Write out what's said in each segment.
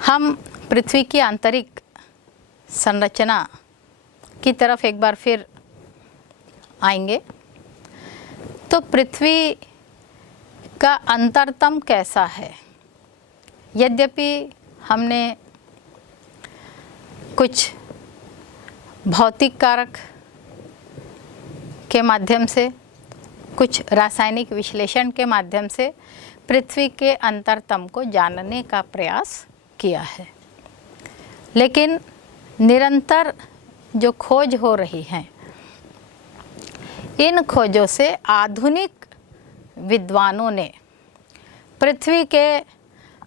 हम पृथ्वी की आंतरिक संरचना की तरफ एक बार फिर आएंगे। तो पृथ्वी का अंतरतम कैसा है? यद्यपि हमने कुछ भौतिक कारक के माध्यम से, कुछ रासायनिक विश्लेषण के माध्यम से पृथ्वी के अंतरतम को जानने का प्रयास किया है, लेकिन निरंतर जो खोज हो रही हैं, इन खोजों से आधुनिक विद्वानों ने पृथ्वी के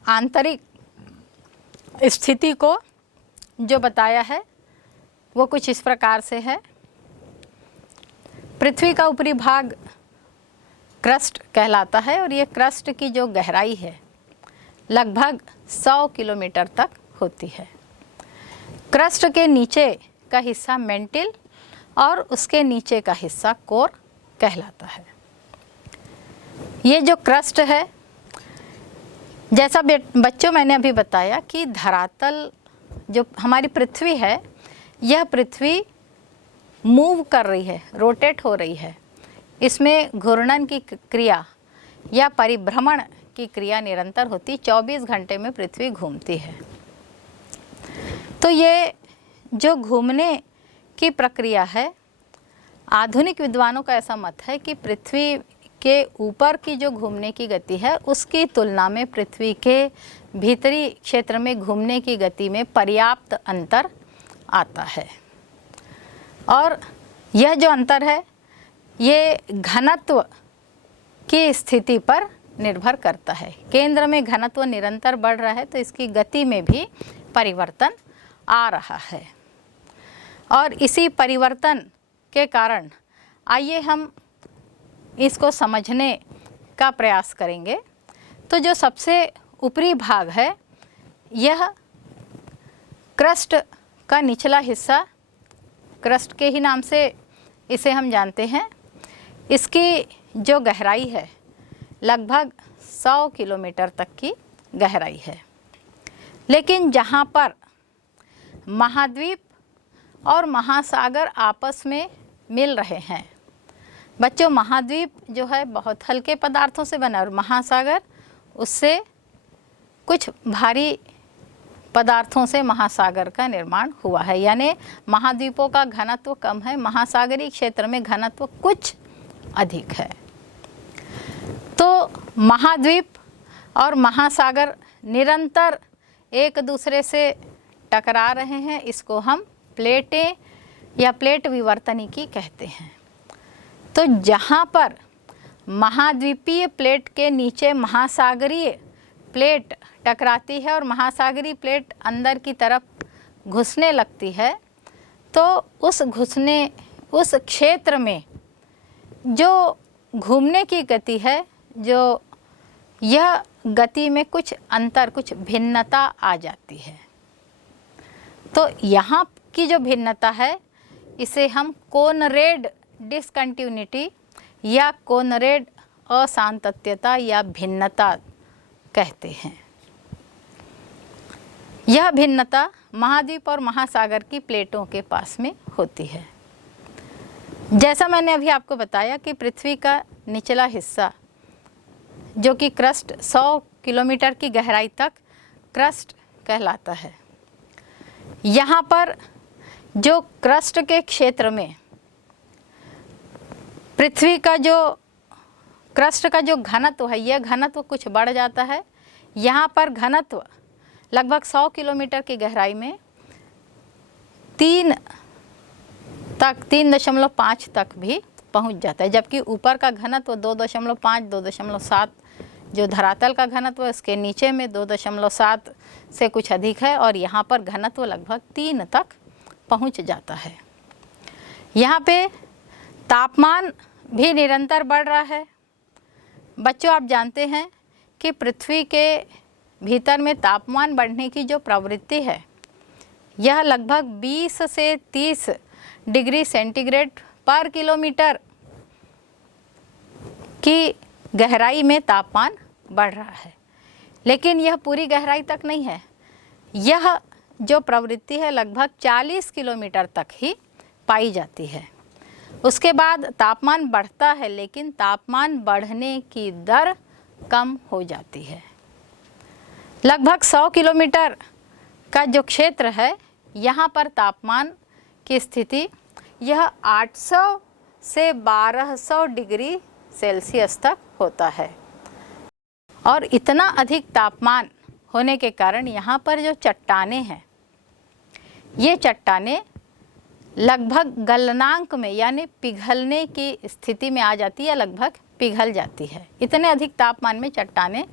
आंतरिक स्थिति को जो बताया है वो कुछ इस प्रकार से है। पृथ्वी का ऊपरी भाग क्रस्ट कहलाता है और ये क्रस्ट की जो गहराई है लगभग 100 किलोमीटर तक होती है। क्रस्ट के नीचे का हिस्सा मेंटिल और उसके नीचे का हिस्सा कोर कहलाता है। ये जो क्रस्ट है, जैसा बच्चों मैंने अभी बताया कि धरातल जो हमारी पृथ्वी है, यह पृथ्वी मूव कर रही है, रोटेट हो रही है। इसमें घूर्णन की क्रिया या परिभ्रमण की क्रिया निरंतर होती, 24 घंटे में पृथ्वी घूमती है। तो ये जो घूमने की प्रक्रिया है, आधुनिक विद्वानों का ऐसा मत है कि पृथ्वी के ऊपर की जो घूमने की गति है उसकी तुलना में पृथ्वी के भीतरी क्षेत्र में घूमने की गति में पर्याप्त अंतर आता है। और यह जो अंतर है ये घनत्व की स्थिति पर निर्भर करता है। केंद्र में घनत्व निरंतर बढ़ रहा है तो इसकी गति में भी परिवर्तन आ रहा है। और इसी परिवर्तन के कारण आइए हम इसको समझने का प्रयास करेंगे। तो जो सबसे ऊपरी भाग है, यह क्रस्ट का निचला हिस्सा, क्रस्ट के ही नाम से इसे हम जानते हैं। इसकी जो गहराई है लगभग 100 किलोमीटर तक की गहराई है। लेकिन जहाँ पर महाद्वीप और महासागर आपस में मिल रहे हैं, बच्चों महाद्वीप जो है बहुत हल्के पदार्थों से बना और महासागर उससे कुछ भारी पदार्थों से महासागर का निर्माण हुआ है। यानी महाद्वीपों का घनत्व कम है, महासागरीय क्षेत्र में घनत्व कुछ अधिक है। तो महाद्वीप और महासागर निरंतर एक दूसरे से टकरा रहे हैं। इसको हम प्लेटें या प्लेट विवर्तनिकी कहते हैं। तो जहाँ पर महाद्वीपीय प्लेट के नीचे महासागरीय प्लेट टकराती है और महासागरीय प्लेट अंदर की तरफ घुसने लगती है, तो उस क्षेत्र में जो घूमने की गति है, जो यह गति में कुछ अंतर, कुछ भिन्नता आ जाती है। तो यहाँ की जो भिन्नता है इसे हम कोनरेड डिसकंटिन्यूटी या कोनरेड असांतत्यता या भिन्नता कहते हैं। यह भिन्नता महाद्वीप और महासागर की प्लेटों के पास में होती है। जैसा मैंने अभी आपको बताया कि पृथ्वी का निचला हिस्सा जो कि क्रस्ट 100 किलोमीटर की गहराई तक क्रस्ट कहलाता है। यहाँ पर जो क्रस्ट के क्षेत्र में पृथ्वी का जो क्रस्ट का जो घनत्व है, यह घनत्व कुछ बढ़ जाता है। यहाँ पर घनत्व लगभग 100 किलोमीटर की गहराई में 3.5 तक भी पहुँच जाता है, जबकि ऊपर का घनत्व 2.5, 2.7 जो धरातल का घनत्व है उसके नीचे में 2.7 से कुछ अधिक है और यहाँ पर घनत्व लगभग 3 तक पहुँच जाता है। यहाँ पे तापमान भी निरंतर बढ़ रहा है। बच्चों आप जानते हैं कि पृथ्वी के भीतर में तापमान बढ़ने की जो प्रवृत्ति है यह लगभग 20 से 30 डिग्री सेंटीग्रेड पर किलोमीटर की गहराई में तापमान बढ़ रहा है। लेकिन यह पूरी गहराई तक नहीं है, यह जो प्रवृत्ति है लगभग 40 किलोमीटर तक ही पाई जाती है। उसके बाद तापमान बढ़ता है, लेकिन तापमान बढ़ने की दर कम हो जाती है। लगभग 100 किलोमीटर का जो क्षेत्र है, यहाँ पर तापमान की स्थिति यह 800 से 1200 डिग्री सेल्सियस तक होता है। और इतना अधिक तापमान होने के कारण यहाँ पर जो चट्टानें हैं, ये चट्टानें लगभग गलनांक में यानी पिघलने की स्थिति में आ जाती है, लगभग पिघल जाती है। इतने अधिक तापमान में चट्टानें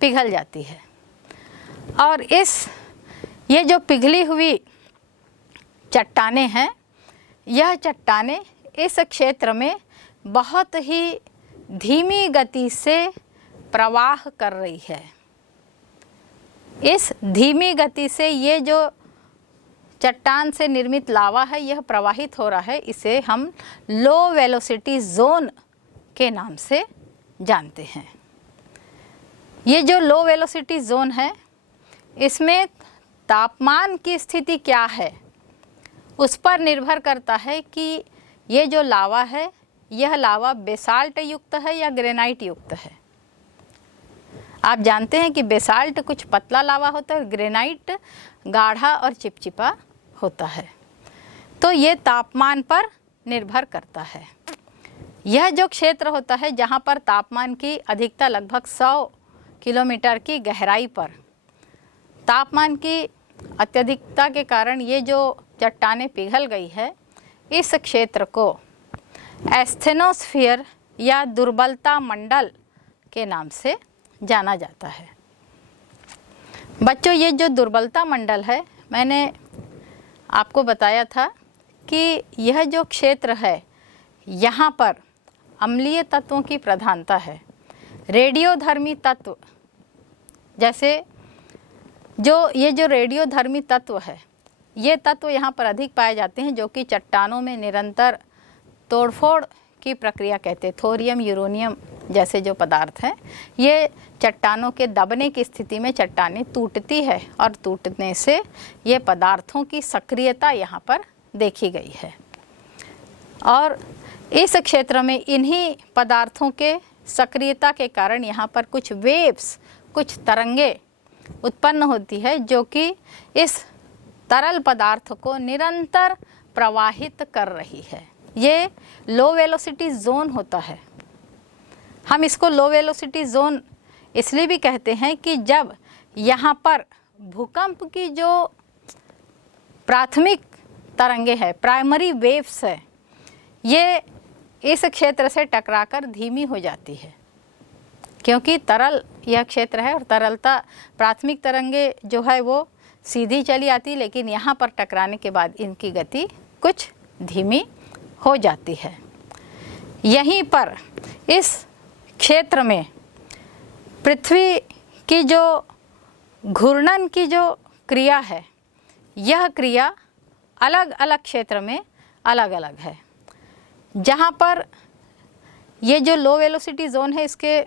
पिघल जाती है। और ये जो पिघली हुई चट्टानें हैं, यह चट्टानें इस क्षेत्र में बहुत ही धीमी गति से प्रवाह कर रही है। इस धीमी गति से ये जो चट्टान से निर्मित लावा है, यह प्रवाहित हो रहा है। इसे हम लो वेलोसिटी जोन के नाम से जानते हैं। ये जो लो वेलोसिटी जोन है, इसमें तापमान की स्थिति क्या है, उस पर निर्भर करता है कि ये जो लावा है, यह लावा बेसाल्ट युक्त है या ग्रेनाइट युक्त है। आप जानते हैं कि बेसाल्ट कुछ पतला लावा होता है, ग्रेनाइट गाढ़ा और चिपचिपा होता है। तो ये तापमान पर निर्भर करता है। यह जो क्षेत्र होता है, जहाँ पर तापमान की अधिकता लगभग 100 किलोमीटर की गहराई पर, तापमान की अत्यधिकता के कारण ये जो चट्टानें पिघल गई है, इस क्षेत्र को एस्थेनोस्फीयर या दुर्बलता मंडल के नाम से जाना जाता है। बच्चों, ये जो दुर्बलता मंडल है, मैंने आपको बताया था कि यह जो क्षेत्र है, यहाँ पर अम्लीय तत्वों की प्रधानता है। रेडियोधर्मी तत्व, जैसे ये जो रेडियोधर्मी तत्व है, ये तत्व यहाँ पर अधिक पाए जाते हैं, जो कि चट्टानों में निरंतर तोड़फोड़ की प्रक्रिया कहते हैं। थोरियम, यूरेनियम जैसे जो पदार्थ हैं, ये चट्टानों के दबने की स्थिति में चट्टानें टूटती है, और टूटने से ये पदार्थों की सक्रियता यहाँ पर देखी गई है। और इस क्षेत्र में इन्हीं पदार्थों के सक्रियता के कारण यहाँ पर कुछ वेव्स, कुछ तरंगे उत्पन्न होती है, जो कि इस तरल पदार्थ को निरंतर प्रवाहित कर रही है। ये लो वेलोसिटी जोन होता है। हम इसको लो वेलोसिटी जोन इसलिए भी कहते हैं कि जब यहाँ पर भूकंप की जो प्राथमिक तरंगे है, प्राइमरी वेव्स है, ये इस क्षेत्र से टकराकर धीमी हो जाती है, क्योंकि तरल यह क्षेत्र है और तरलता, प्राथमिक तरंगे जो है वो सीधी चली आती, लेकिन यहाँ पर टकराने के बाद इनकी गति कुछ धीमी हो जाती है। यहीं पर इस क्षेत्र में पृथ्वी की जो घूर्णन की जो क्रिया है, यह क्रिया अलग अलग क्षेत्र में अलग अलग है। जहाँ पर ये जो लो वेलोसिटी जोन है, इसके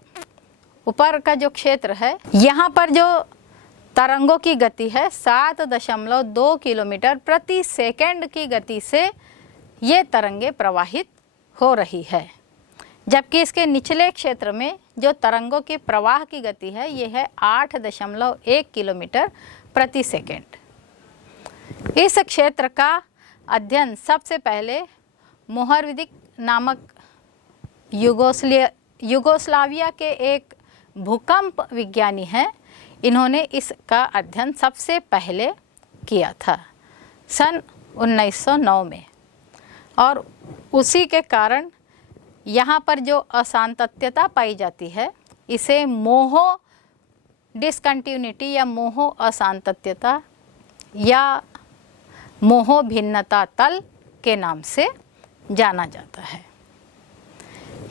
ऊपर का जो क्षेत्र है, यहाँ पर जो तरंगों की गति है 7.2 किलोमीटर प्रति सेकंड की गति से ये तरंगे प्रवाहित हो रही है। जबकि इसके निचले क्षेत्र में जो तरंगों के प्रवाह की गति है, ये है 8.1 किलोमीटर प्रति सेकंड। इस क्षेत्र का अध्ययन सबसे पहले मोहरविदिक नामक युगोस्लाविया के एक भूकंप विज्ञानी हैं, इन्होंने इसका अध्ययन सबसे पहले किया था सन 1909 में। और उसी के कारण यहाँ पर जो असांतत्यता पाई जाती है, इसे मोहो डिसकंटिन्यूटी या मोहो असांतत्यता या मोहो भिन्नता तल के नाम से जाना जाता है।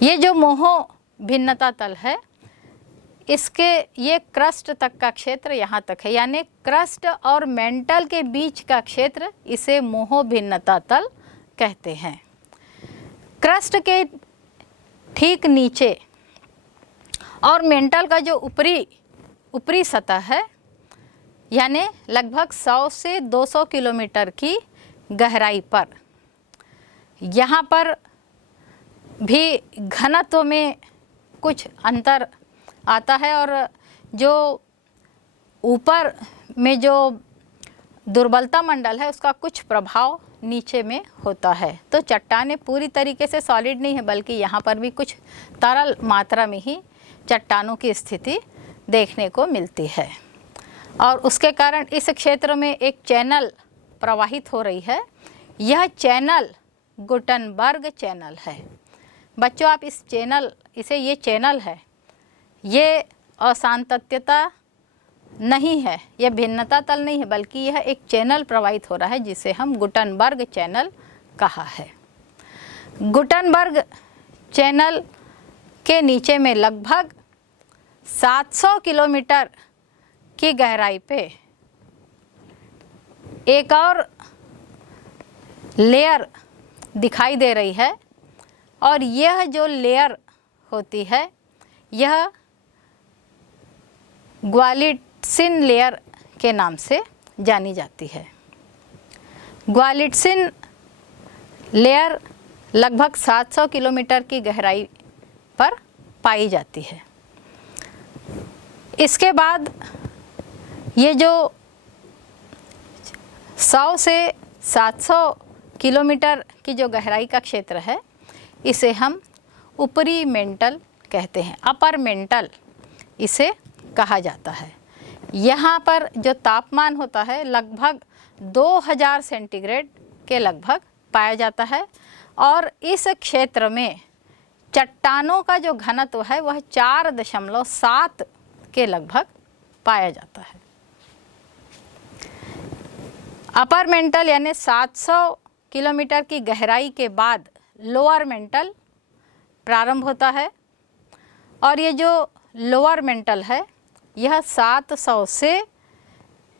ये जो मोहो भिन्नता तल है, इसके ये क्रस्ट तक का क्षेत्र यहाँ तक है, यानी क्रस्ट और मेंटल के बीच का क्षेत्र, इसे मोहो भिन्नता तल कहते हैं। क्रस्ट के ठीक नीचे और मेंटल का जो ऊपरी सतह है, यानी लगभग 100 से 200 किलोमीटर की गहराई पर। यहाँ पर भी घनत्व में कुछ अंतर आता है और जो ऊपर में जो दुर्बलता मंडल है उसका कुछ प्रभाव नीचे में होता है। तो चट्टानें पूरी तरीके से सॉलिड नहीं है, बल्कि यहाँ पर भी कुछ तरल मात्रा में ही चट्टानों की स्थिति देखने को मिलती है। और उसके कारण इस क्षेत्र में एक चैनल प्रवाहित हो रही है। यह चैनल गुटनबर्ग चैनल है। बच्चों, आप ये चैनल है, ये असांतत्यता नहीं है, यह भिन्नता तल नहीं है, बल्कि यह एक चैनल प्रवाहित हो रहा है जिसे हम गुटनबर्ग चैनल कहा है। गुटनबर्ग चैनल के नीचे में लगभग 700 किलोमीटर की गहराई पे एक और लेयर दिखाई दे रही है और यह जो लेयर होती है यह ग्वालिटसिन लेयर के नाम से जानी जाती है। ग्वालिटसिन लेयर लगभग 700 किलोमीटर की गहराई पर पाई जाती है। इसके बाद ये जो 100 से 700 किलोमीटर की जो गहराई का क्षेत्र है इसे हम ऊपरी मेंटल कहते हैं, अपर मेंटल इसे कहा जाता है। यहाँ पर जो तापमान होता है लगभग 2000 सेंटीग्रेड के लगभग पाया जाता है और इस क्षेत्र में चट्टानों का जो घनत्व है वह 4.7 के लगभग पाया जाता है। अपर मेंटल यानी 700 किलोमीटर की गहराई के बाद लोअर मेंटल प्रारंभ होता है और ये जो लोअर मेंटल है यह 700 से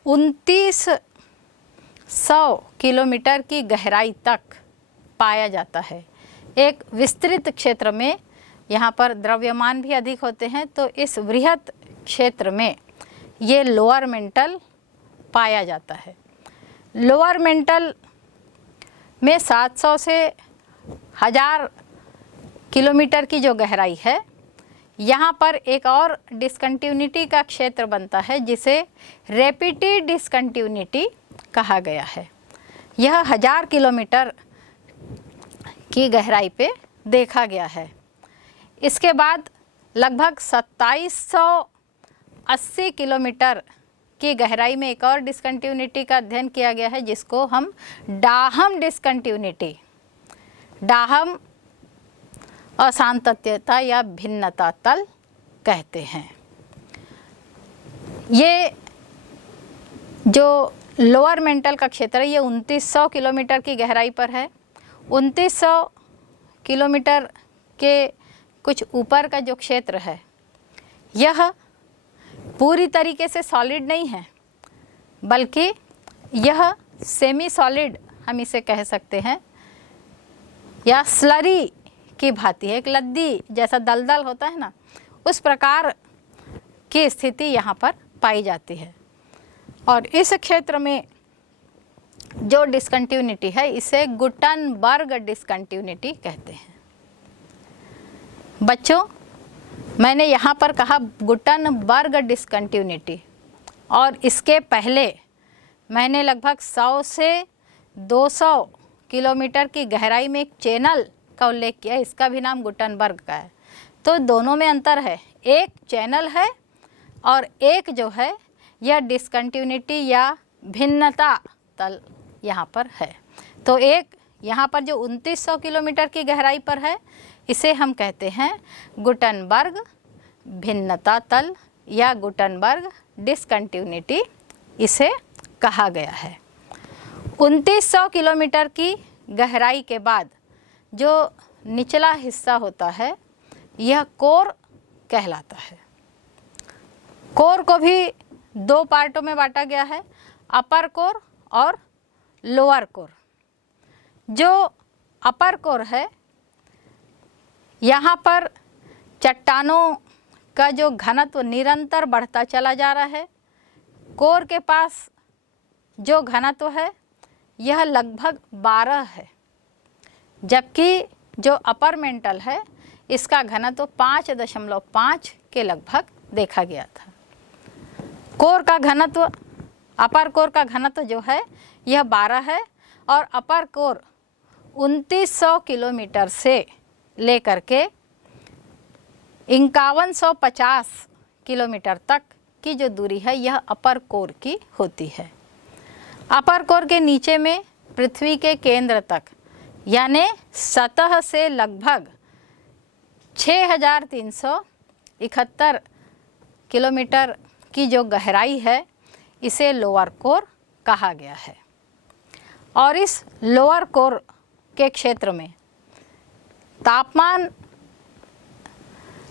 2900 किलोमीटर की गहराई तक पाया जाता है। एक विस्तृत क्षेत्र में यहाँ पर द्रव्यमान भी अधिक होते हैं, तो इस वृहत क्षेत्र में ये लोअर मेंटल पाया जाता है। लोअर मेंटल में 700 से 1000 किलोमीटर की जो गहराई है यहाँ पर एक और डिसकंटिन्यूटी का क्षेत्र बनता है जिसे रेपिटी डिसकंटिन्यूटी कहा गया है। यह 1000 किलोमीटर की गहराई पे देखा गया है। इसके बाद लगभग 2780 किलोमीटर की गहराई में एक और डिसकंटिन्यूटी का अध्ययन किया गया है जिसको हम डाहम डिसकंटिन्यूटी, डाहम असांतत्यता या भिन्नता तल कहते हैं। ये जो लोअर मेंटल का क्षेत्र है ये 2900 किलोमीटर की गहराई पर है। 2900 किलोमीटर के कुछ ऊपर का जो क्षेत्र है यह पूरी तरीके से सॉलिड नहीं है, बल्कि यह सेमी सॉलिड हम इसे कह सकते हैं या स्लरी की भांति है। एक लद्दी जैसा दलदल होता है ना, उस प्रकार की स्थिति यहाँ पर पाई जाती है। और इस क्षेत्र में जो डिसकंटिन्यूटी है इसे गुटनबर्ग डिसकंटिन्यूटी कहते हैं। बच्चों, मैंने यहाँ पर कहा गुटनबर्ग डिसकंटिन्यूटी और इसके पहले मैंने लगभग 100 से 200 किलोमीटर की गहराई में एक चैनल का उल्लेख किया, इसका भी नाम गुटनबर्ग का है। तो दोनों में अंतर है, एक चैनल है और एक जो है यह डिसकंटिन्यूटी या भिन्नता तल यहाँ पर है। तो एक यहाँ पर जो 2900 किलोमीटर की गहराई पर है इसे हम कहते हैं गुटनबर्ग भिन्नता तल या गुटनबर्ग डिसकंटिन्यूटी इसे कहा गया है। 2900 किलोमीटर की गहराई के बाद जो निचला हिस्सा होता है यह कोर कहलाता है। कोर को भी 2 पार्टों में बांटा गया है, अपर कोर और लोअर कोर। जो अपर कोर है यहाँ पर चट्टानों का जो घनत्व निरंतर बढ़ता चला जा रहा है। कोर के पास जो घनत्व है यह लगभग 12 है, जबकि जो अपर मेंटल है इसका घनत्व 5.5 के लगभग देखा गया था। कोर का घनत्व, अपर कोर का घनत्व जो है यह 12 है और अपर कोर 2900 किलोमीटर से लेकर के 5150 किलोमीटर तक की जो दूरी है यह अपर कोर की होती है। अपर कोर के नीचे में पृथ्वी के केंद्र तक यानी सतह से लगभग 6371 किलोमीटर की जो गहराई है इसे लोअर कोर कहा गया है। और इस लोअर कोर के क्षेत्र में तापमान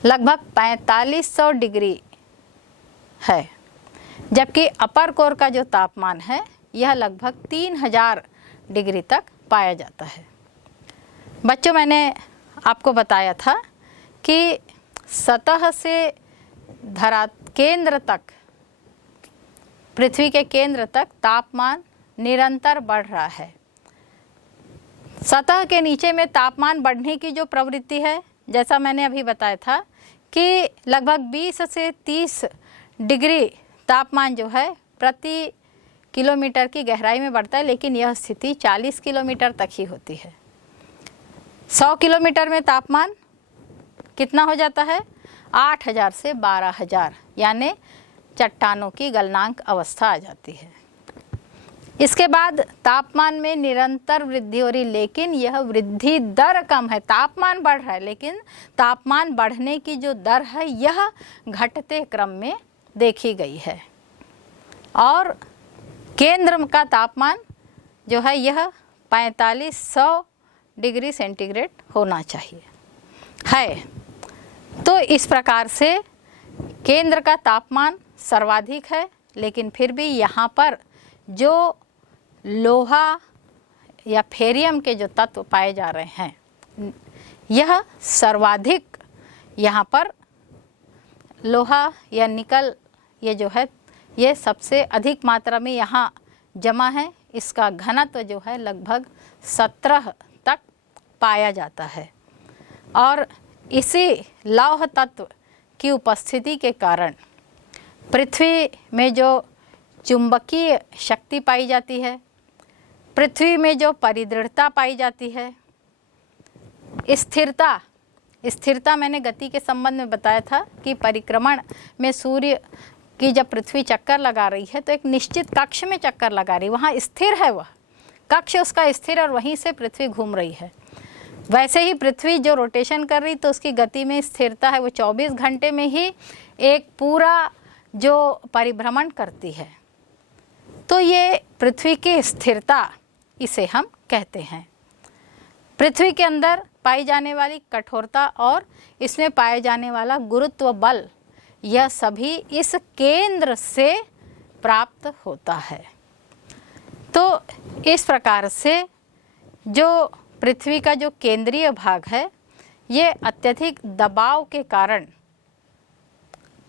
लगभग 4500 डिग्री है, जबकि अपर कोर का जो तापमान है यह लगभग 3000 डिग्री तक पाया जाता है। बच्चों, मैंने आपको बताया था कि सतह से धरा केंद्र तक, पृथ्वी के केंद्र तक तापमान निरंतर बढ़ रहा है। सतह के नीचे में तापमान बढ़ने की जो प्रवृत्ति है, जैसा मैंने अभी बताया था कि लगभग 20 से 30 डिग्री तापमान जो है प्रति किलोमीटर की गहराई में बढ़ता है, लेकिन यह स्थिति 40 किलोमीटर तक ही होती है। 100 किलोमीटर में तापमान कितना हो जाता है? 8000 से 12000, यानी चट्टानों की गलनांक अवस्था आ जाती है। इसके बाद तापमान में निरंतर वृद्धि हो रही, लेकिन यह वृद्धि दर कम है। तापमान बढ़ रहा है लेकिन तापमान बढ़ने की जो दर है यह घटते क्रम में देखी गई है। और केंद्र का तापमान जो है यह 4500 डिग्री सेंटीग्रेड होना चाहिए है। तो इस प्रकार से केंद्र का तापमान सर्वाधिक है, लेकिन फिर भी यहाँ पर जो लोहा या फेरियम के जो तत्व पाए जा रहे हैं यह सर्वाधिक यहाँ पर लोहा या निकल ये जो है ये सबसे अधिक मात्रा में यहाँ जमा है। इसका घनत्व जो है लगभग 17 तक पाया जाता है। और इसी लौह तत्व की उपस्थिति के कारण पृथ्वी में जो चुंबकीय शक्ति पाई जाती है, पृथ्वी में जो परिदृढ़ता पाई जाती है, स्थिरता मैंने गति के संबंध में बताया था कि परिक्रमण में सूर्य की जब पृथ्वी चक्कर लगा रही है तो एक निश्चित कक्ष में चक्कर लगा रही, वहाँ स्थिर है, वह कक्ष उसका स्थिर और वहीं से पृथ्वी घूम रही है। वैसे ही पृथ्वी जो रोटेशन कर रही तो उसकी गति में स्थिरता है, वो 24 घंटे में ही एक पूरा जो परिभ्रमण करती है। तो ये पृथ्वी की स्थिरता इसे हम कहते हैं। पृथ्वी के अंदर पाई जाने वाली कठोरता और इसमें पाया जाने वाला गुरुत्व बल, यह सभी इस केंद्र से प्राप्त होता है। तो इस प्रकार से जो पृथ्वी का जो केंद्रीय भाग है ये अत्यधिक दबाव के कारण,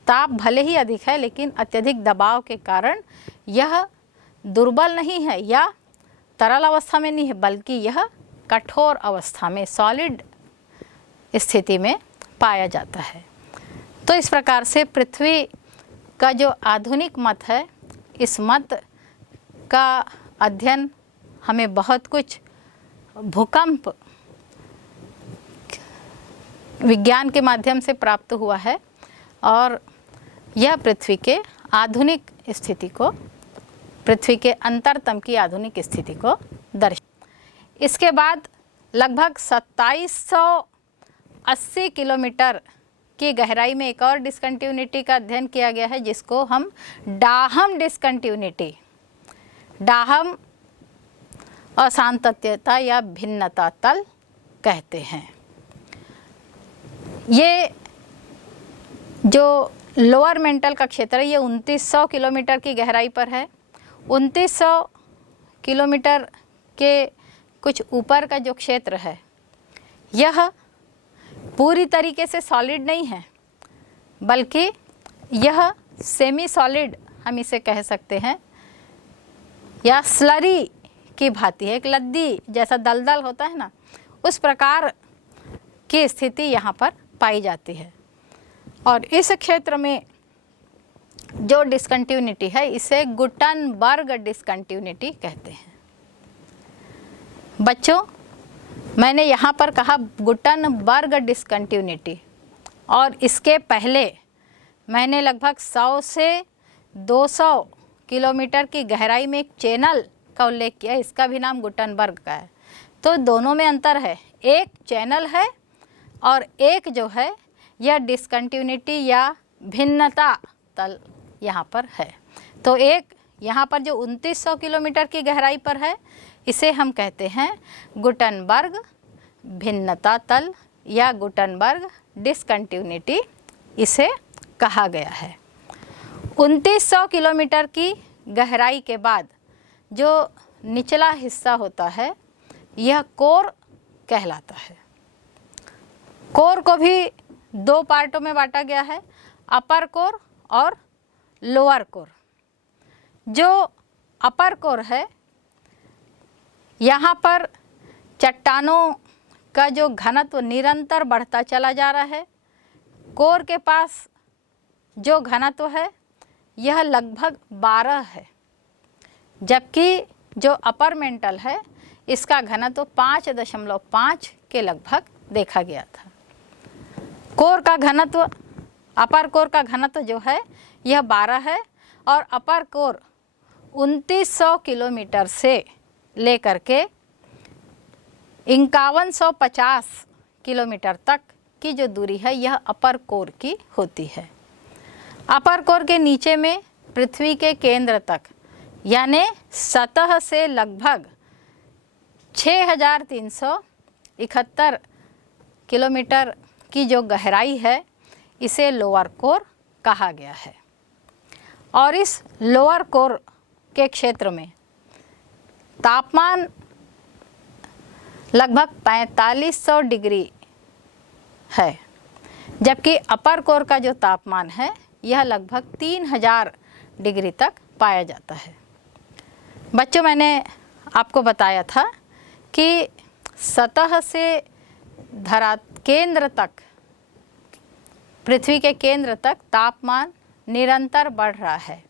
ताप भले ही अधिक है लेकिन अत्यधिक दबाव के कारण यह दुर्बल नहीं है या तरल अवस्था में नहीं है, बल्कि यह कठोर अवस्था में, सॉलिड स्थिति में पाया जाता है। तो इस प्रकार से पृथ्वी का जो आधुनिक मत है, इस मत का अध्ययन हमें बहुत कुछ भूकंप विज्ञान के माध्यम से प्राप्त हुआ है और यह पृथ्वी के आधुनिक स्थिति को, पृथ्वी के अंतरतम की आधुनिक स्थिति को दर्शाता। इसके बाद लगभग 2780 किलोमीटर की गहराई में एक और डिस्कंटिन्यूटी का अध्ययन किया गया है, जिसको हम डाहम डिस्कंटिन्यूटी, डाहम असांतत्यता या भिन्नता तल कहते हैं। ये जो लोअर मेंटल का क्षेत्र है ये 2900 किलोमीटर की गहराई पर है। 2900 किलोमीटर के कुछ ऊपर का जो क्षेत्र है यह पूरी तरीके से सॉलिड नहीं है, बल्कि यह सेमी सॉलिड हम इसे कह सकते हैं, या स्लरी की भांति है, एक लद्दी जैसा दलदल होता है ना, उस प्रकार की स्थिति यहाँ पर पाई जाती है। और इस क्षेत्र में जो डिस्कंटिन्यूटी है इसे गुटनबर्ग डिस्कंटिन्यूटी कहते हैं। बच्चों, मैंने यहाँ पर कहा गुटनबर्ग डिस्कंटिन्यूटी, और इसके पहले मैंने लगभग 100 से 200 किलोमीटर की गहराई में एक चैनल का उल्लेख किया, इसका भी नाम गुटनबर्ग का है। तो दोनों में अंतर है, एक चैनल है और एक जो है यह डिस्कंटिन्यूटी या भिन्नता तल यहाँ पर है। तो एक यहाँ पर जो 2900 किलोमीटर की गहराई पर है इसे हम कहते हैं गुटनबर्ग भिन्नता तल या गुटनबर्ग डिस्कंटिन्यूटी इसे कहा गया है। 2900 किलोमीटर की गहराई के बाद जो निचला हिस्सा होता है यह कोर कहलाता है। कोर को भी 2 पार्टों में बांटा गया है, अपर कोर और लोअर कोर। जो अपर कोर है यहाँ पर चट्टानों का जो घनत्व निरंतर बढ़ता चला जा रहा है। कोर के पास जो घनत्व है यह लगभग 12 है, जबकि जो अपर मेंटल है इसका घनत्व 5.5 के लगभग देखा गया था। कोर का घनत्व, अपर कोर का घनत्व जो है यह 12 है और अपर कोर 2900 किलोमीटर से लेकर के 5150 किलोमीटर तक की जो दूरी है यह अपर कोर की होती है। अपर कोर के नीचे में पृथ्वी के केंद्र तक यानी सतह से लगभग 6371 किलोमीटर की जो गहराई है इसे लोअर कोर कहा गया है। और इस लोअर कोर के क्षेत्र में तापमान लगभग 4500 डिग्री है, जबकि अपर कोर का जो तापमान है यह लगभग 3000 डिग्री तक पाया जाता है। बच्चों, मैंने आपको बताया था कि सतह से धरा केंद्र तक, पृथ्वी के केंद्र तक तापमान निरंतर बढ़ रहा है।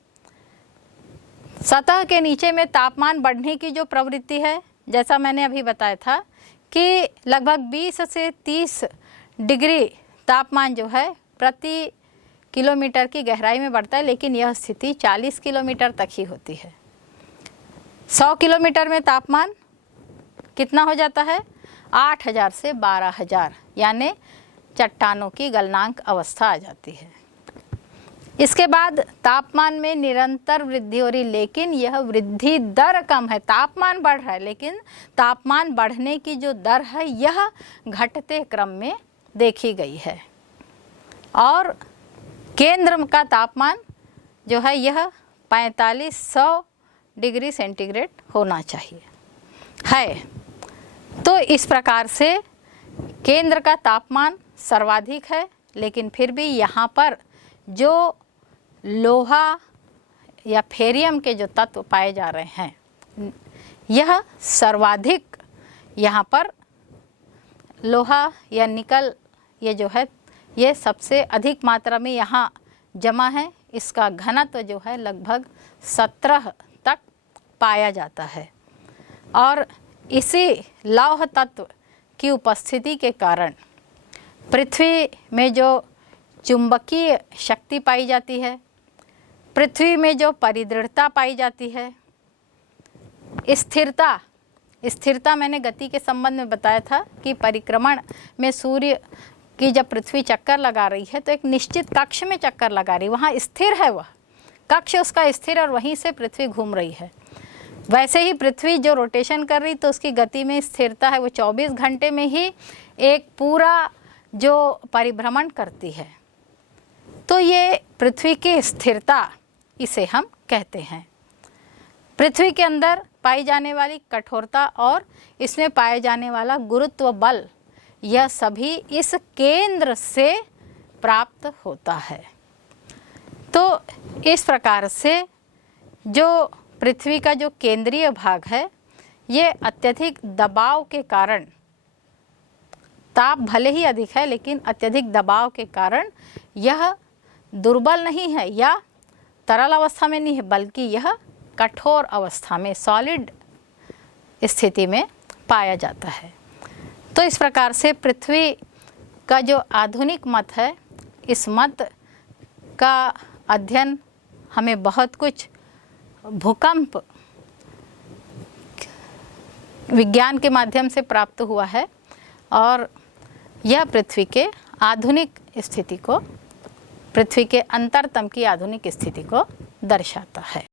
सतह के नीचे में तापमान बढ़ने की जो प्रवृत्ति है, जैसा मैंने अभी बताया था कि लगभग 20 से 30 डिग्री तापमान जो है प्रति किलोमीटर की गहराई में बढ़ता है, लेकिन यह स्थिति 40 किलोमीटर तक ही होती है। 100 किलोमीटर में तापमान कितना हो जाता है? 8000 से 12000, यानी चट्टानों की गलनांक अवस्था आ जाती है। इसके बाद तापमान में निरंतर वृद्धि हो रही, लेकिन यह वृद्धि दर कम है। तापमान बढ़ रहा है लेकिन तापमान बढ़ने की जो दर है यह घटते क्रम में देखी गई है। और केंद्र का तापमान जो है यह 4500 डिग्री सेंटीग्रेड होना चाहिए है। तो इस प्रकार से केंद्र का तापमान सर्वाधिक है, लेकिन फिर भी यहाँ पर जो लोहा या फेरियम के जो तत्व पाए जा रहे हैं यह सर्वाधिक यहाँ पर लोहा या निकल ये जो है ये सबसे अधिक मात्रा में यहाँ जमा है। इसका घनत्व जो है लगभग 17 तक पाया जाता है। और इसी लौह तत्व की उपस्थिति के कारण पृथ्वी में जो चुंबकीय शक्ति पाई जाती है, पृथ्वी में जो परिदृढ़ता पाई जाती है, स्थिरता मैंने गति के संबंध में बताया था कि परिक्रमण में सूर्य की जब पृथ्वी चक्कर लगा रही है तो एक निश्चित कक्ष में चक्कर लगा रही है, वहाँ स्थिर है, वह कक्ष उसका स्थिर और वहीं से पृथ्वी घूम रही है। वैसे ही पृथ्वी जो रोटेशन कर रही तो उसकी गति में स्थिरता है, वो 24 घंटे में ही एक पूरा जो परिभ्रमण करती है। तो ये पृथ्वी की स्थिरता इसे हम कहते हैं। पृथ्वी के अंदर पाई जाने वाली कठोरता और इसमें पाया जाने वाला गुरुत्व बल, यह सभी इस केंद्र से प्राप्त होता है। तो तो इस प्रकार से जो पृथ्वी का जो केंद्रीय भाग है, ये अत्यधिक दबाव के कारण, ताप भले ही अधिक है लेकिन अत्यधिक दबाव के कारण यह दुर्बल नहीं है या तरल अवस्था में नहीं है, बल्कि यह कठोर अवस्था में, सॉलिड स्थिति में पाया जाता है। तो इस प्रकार से पृथ्वी का जो आधुनिक मत है, इस मत का अध्ययन हमें बहुत कुछ भूकंप विज्ञान के माध्यम से प्राप्त हुआ है और यह पृथ्वी के आधुनिक स्थिति को, पृथ्वी के अंतरतम की आधुनिक स्थिति को दर्शाता है।